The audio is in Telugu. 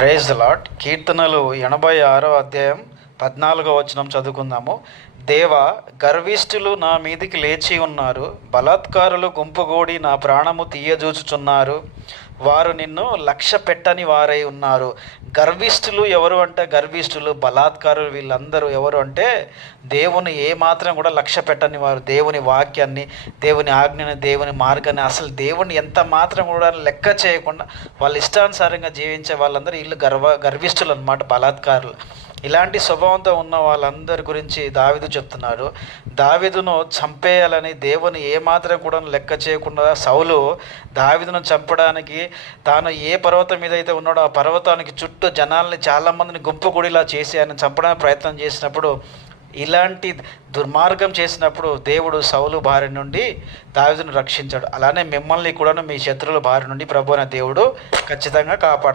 Praise the lord. కీర్తనలు 86వ అధ్యాయం 14వ వచనం చదువుకుందాము. దేవ, గర్విష్ఠులు నా మీదికి లేచి ఉన్నారు, బలాత్కారులు గుంపుగూడి నా ప్రాణము తీయజూచుచున్నారు. వారు నిన్ను లక్ష్య పెట్టని వారై ఉన్నారు. గర్విష్ఠులు ఎవరు అంటే, గర్విష్ఠులు బలాత్కారులు వీళ్ళందరూ ఎవరు అంటే, దేవుని ఏమాత్రం కూడా లక్ష్య పెట్టని వారు. దేవుని వాక్యాన్ని, దేవుని ఆజ్ఞని, దేవుని మార్గాన్ని, అసలు దేవుని ఎంత మాత్రం కూడా లెక్క చేయకుండా వాళ్ళ ఇష్టానుసారంగా జీవించే వాళ్ళందరూ వీళ్ళు గర్విష్ఠులు అన్నమాట, బలాత్కారులు. ఇలాంటి స్వభావంతో ఉన్న వాళ్ళందరి గురించి దావీదు చెప్తున్నారు. దావీదును చంపేయాలని దేవుని ఏమాత్రం కూడా లెక్క చేయకుండా సౌలు దావీదును చంపడానికి తాను ఏ పర్వతం మీద అయితే ఉన్నాడో ఆ పర్వతానికి చుట్టూ జనాల్ని చాలామందిని గుంపు గుడిలా చేసి ఆయన చంపడానికి ప్రయత్నం చేసినప్పుడు, ఇలాంటి దుర్మార్గం చేసినప్పుడు దేవుడు సౌలు బారి నుండి దావీదును రక్షించాడు. అలానే మిమ్మల్ని కూడా మీ శత్రువుల బారి నుండి ప్రభువైన దేవుడు ఖచ్చితంగా కాపాడు.